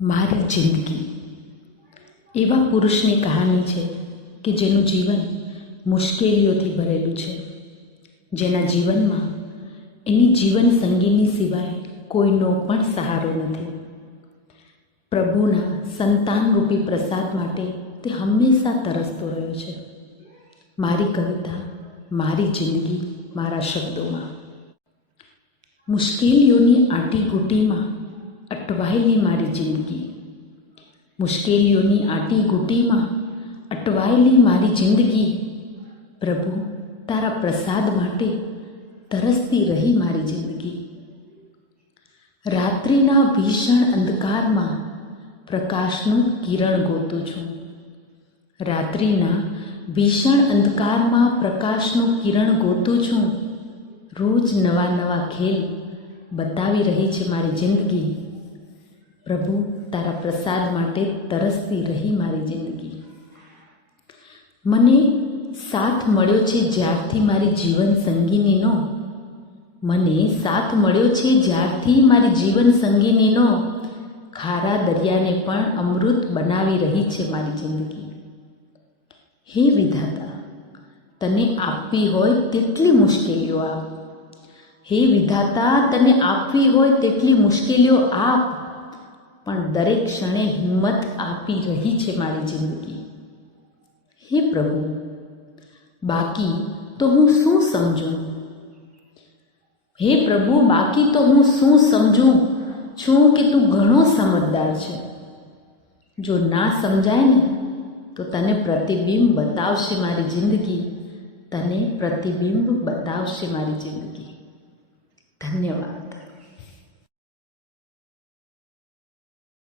મારી જિંદગી. એવા પુરુષની કહાની છે કે જેનું જીવન મુશ્કેલીઓથી ભરેલું છે. જેના જીવનમાં એની જીવન સંગીની સિવાય કોઈનો પણ સહારો નથી. પ્રભુના સંતાનરૂપી પ્રસાદ માટે તે હંમેશા તરસતો રહ્યો છે. મારી કવિતા, મારી જિંદગી, મારા શબ્દોમાં. મુશ્કેલીઓની આંટીઘૂંટીમાં અટવાયેલી મારી જિંદગી. મુશ્કેલીઓની આંટીઘૂંટીમાં અટવાયેલી મારી જિંદગી. પ્રભુ, તારા પ્રસાદ માટે તરસતી રહી મારી જિંદગી. રાત્રિના ભીષણ અંધકારમાં પ્રકાશનું કિરણ ગોતું છું. રાત્રિના ભીષણ અંધકારમાં પ્રકાશનું કિરણ ગોતું છું. રોજ નવા નવા ખેલ બતાવી રહી છે મારી જિંદગી. પ્રભુ, તારા પ્રસાદ માટે તરસતી રહી મારી જિંદગી. મને સાથ મળ્યો છે જ્યારથી મારી જીવન સંગીનીનો. મને સાથ મળ્યો છે જ્યારથી મારી જીવન સંગીનીનો. ખારા દરિયાને પણ અમૃત બનાવી રહી છે મારી જિંદગી. હે વિધાતા, તને આપવી હોય તેટલી મુશ્કેલીઓ આપ. હે વિધાતા, તને આપવી હોય તેટલી મુશ્કેલીઓ આપ. પણ દરેક ક્ષણે હિંમત આપી રહી છે મારી જિંદગી. હે પ્રભુ, બાકી તો હું શું સમજું? હે પ્રભુ, બાકી તો હું શું સમજું? છું કે તું ઘણો સમજદાર છે. જો ના સમજાય ને, તો તને પ્રતિબિંબ બતાવશે મારી જિંદગી. તને પ્રતિબિંબ બતાવશે મારી જિંદગી. ધન્યવાદ.